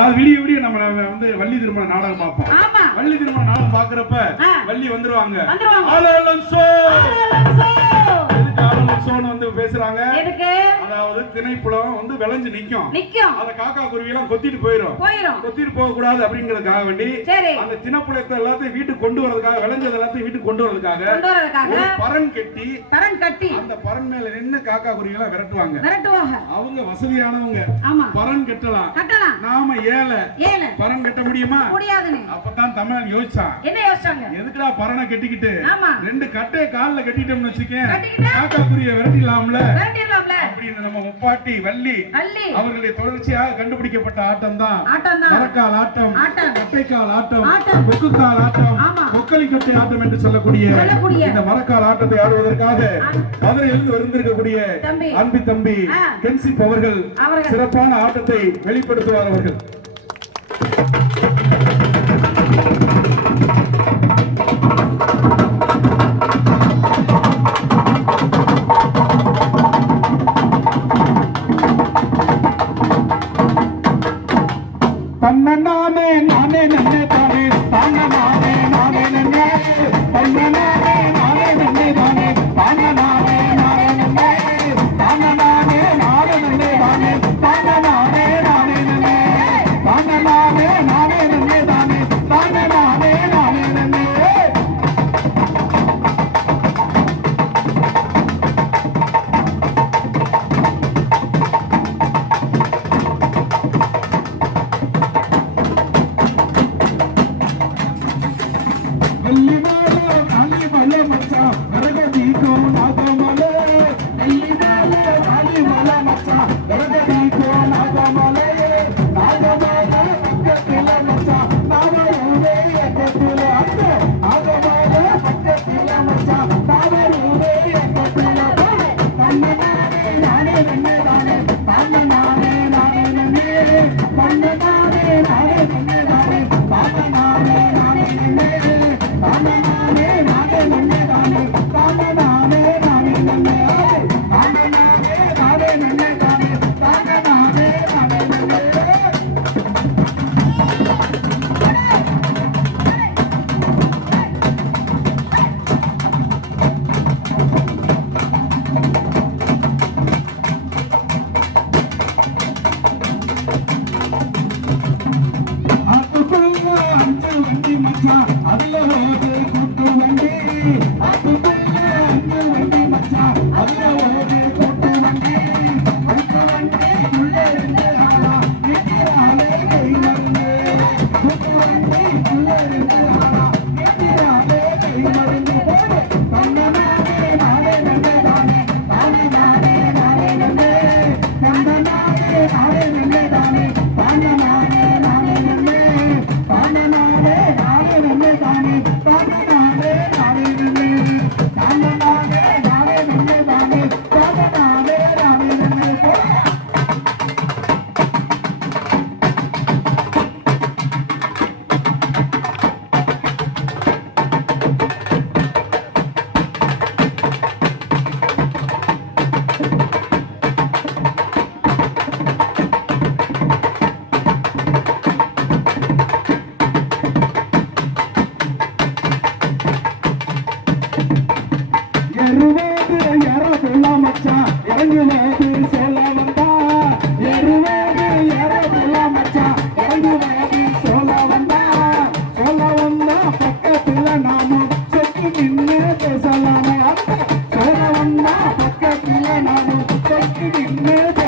அதாவது விடிய விடிய நம்ம வந்து வள்ளி திருமண நாடகம் பார்ப்போம். வள்ளி திருமண நாடகம் பாக்குறப்ப வள்ளி வந்துருவாங்க. வந்து பேசுறாங்க. அதாவது திணைப்புலம் வந்து விளைஞ்சு நிக்கும். அத காக்கா குருவி எல்லாம் கொத்திட்டு போயிரும். கொத்திட்டு போக கூடாது அப்படிங்கறதுக்காக வேண்டி அந்த திணைப்புலத்தை எல்லாத்தையும் வீட்டுக்கு கொண்டு வரதுக்காக, விளைஞ்சது எல்லாத்தையும் வீட்டுக்கு கொண்டு வரதுக்காக ஒரு பரன் கட்டி அந்த பரன் மேல நின்னு காக்கா குருவி எல்லாம் விரட்டுவாங்க. அவங்க வசதியானவங்க, பரன் கட்டலாம். நாம ஏழை, பரன் கட்ட முடியுமா? அப்பதான் தமிழன் யோசிச்சான். எதுக்குடா பரனை கட்டிக்கிட்டு ரெண்டு கட்டைய கால்ல கட்டிட்டோம்னு வச்சுக்கேன், காக்கா குருவியை விரட்டிடலாம்ல அப்படின்னு நம்ம முப்பாட்டி வள்ளி அவர்களுடைய தொடர்ச்சியாக கண்டுபிடிக்கப்பட்ட ஆட்டம் தான் மரக்கால் ஆட்டம், கட்டைக்கால் ஆட்டம், கொக்குக்கால் ஆட்டம், கொக்கலி கட்டை ஆட்டம் என்று சொல்லக்கூடிய இந்த மரக்கால் ஆட்டத்தை ஆடுவதற்காக மதுரையிலிருந்து வந்திருக்கக்கூடிய அன்பு தம்பி கென்சிப் அவர்கள் சிறப்பான ஆட்டத்தை வெளிப்படுத்துவார். அவர்கள் நானே நானே நன்னே தானே தானே நானே நானே நன்னே தானே நானே நானே நன்னே தானே தானே நானே நானே நன்னே தானே நானே நானே நன்னே தானே தானே நானே நானே நன்னே தானே நானே நானே நன்னே தானே தானே நானே நானே நன்னே பக்கத்துல நானும்